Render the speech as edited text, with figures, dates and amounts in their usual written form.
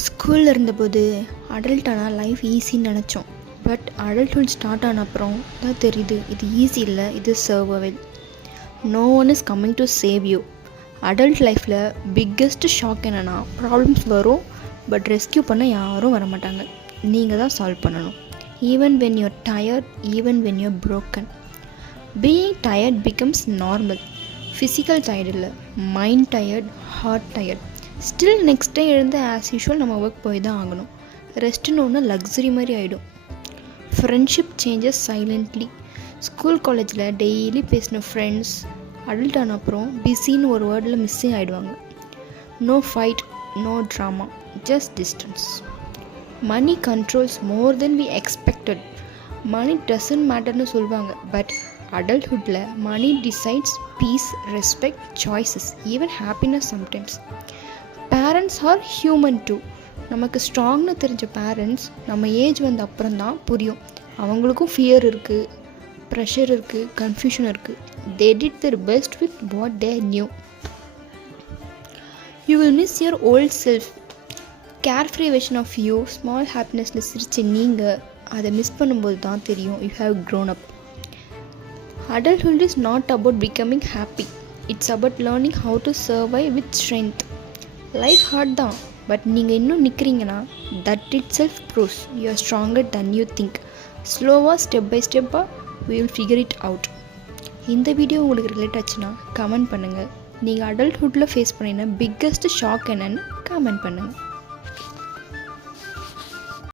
ஸ்கூலில் இருந்தபோது அடல்ட் ஆனால் லைஃப் ஈஸின்னு நினச்சோம். பட் அடல்ட்ஹுட் ஸ்டார்ட் ஆன அப்புறம் தான் தெரியுது இது ஈஸி இல்லை, இது survival. No one is coming to save you. Adult லைஃப்பில் பிக்கெஸ்ட் ஷாக் என்னென்னா, ப்ராப்ளம்ஸ் வரும் பட் ரெஸ்கியூ பண்ண யாரும் வர மாட்டாங்க. நீங்கள் தான் சால்வ் பண்ணணும். Even when you're tired, even when you're broken. Being tired becomes normal. Physical tired இல்லை, mind tired, heart tired. Still next day எழுந்து ஆஸ் யூஷுவல் நம்ம ஒர்க் போய் தான் ஆகணும். ரெஸ்ட்டுன்னு ஒன்று லக்ஸரி மாதிரி ஆகிடும். Friendship changes silently. ஸ்கூல் காலேஜில் டெய்லி பேசின ஃப்ரெண்ட்ஸ் அடல்ட் ஆன அப்புறம் பிஸின்னு ஒரு வேர்டில் மிஸ்ஸிங் ஆகிடுவாங்க. No fight, no drama, just distance. Money controls more than we expected. Money doesn't மேட்டர்னு சொல்லுவாங்க, பட் அடல்ட்ஹுட்டில் money decides peace, respect, choices, even happiness sometimes. Parents are human too. நமக்கு ஸ்ட்ராங்னு தெரிஞ்ச பேரண்ட்ஸ் நம்ம ஏஜ் வந்த அப்புறம் தான் புரியும். அவங்களுக்கும் ஃபியர் இருக்குது, ப்ரெஷர் இருக்குது, கன்ஃபியூஷன் இருக்குது. They did their best with what they knew. You will miss your old self. Carefree version of you. Small ஹாப்பினஸில் சிரிச்சு நீங்கள் அதை மிஸ் பண்ணும்போது தான் தெரியும் you have grown up. Adulthood is not about becoming happy. It's about learning how to survive with strength. Life hard தான், but நீங்கள் இன்னும் நிற்கிறீங்கன்னா that itself proves you are stronger than you think. ஸ்லோவாக step by ஸ்டெப்பாக we will figure it out. இந்த video உங்களுக்கு relate ஆச்சுன்னா comment பண்ணுங்கள். நீங்கள் அடல்ட்ஹுட்டில் ஃபேஸ் பண்ணின பிக்கெஸ்ட் ஷாக் என்னன்னு கமெண்ட் பண்ணுங்கள்.